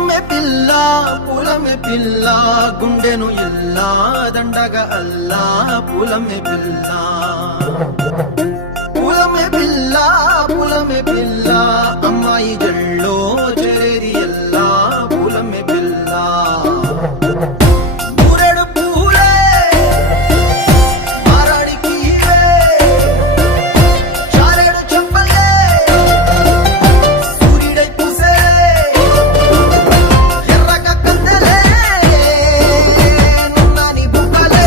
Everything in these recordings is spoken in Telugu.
పూలమే పిల్ల గుండెను ఇల్లా దండగా అల్లా పూలమే పిల్ల పూలమే పిల్ల అమ్మాయి జల్లో చేరేది ఎల్లా పూలమే పిల్ల ఊరెడు పూలే మారాడికి చారేడు చెప్పలే సూర్యుడై పూసే ఎర్రగా కత్తెలే నున్నాని బుక్కలే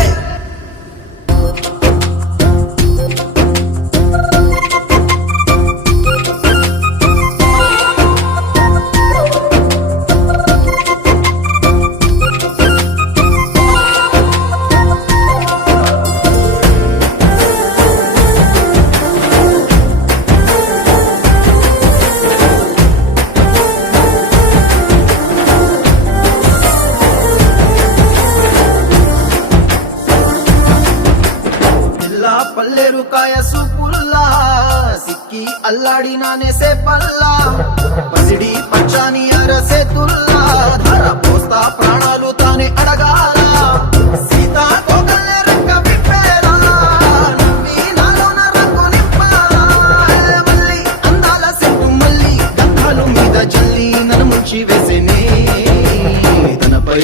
పల్లేరు కాయ సూపుల్లా సిక్కి అల్లాడినానేసే పల్లా పసిడి పచ్చాని అరసే తుల్లా ధర పోస్తా ప్రాణాలు తానే అడగాల సీతా కోకల్లే రెక్క విప్పేరా నవ్వి నాలోన రంగు నింపాలా మళ్ళీ అందాల సెట్టు మళ్ళీ గంధాలు మీద జల్లి నన్ను ముంచి వేసేనే తనపై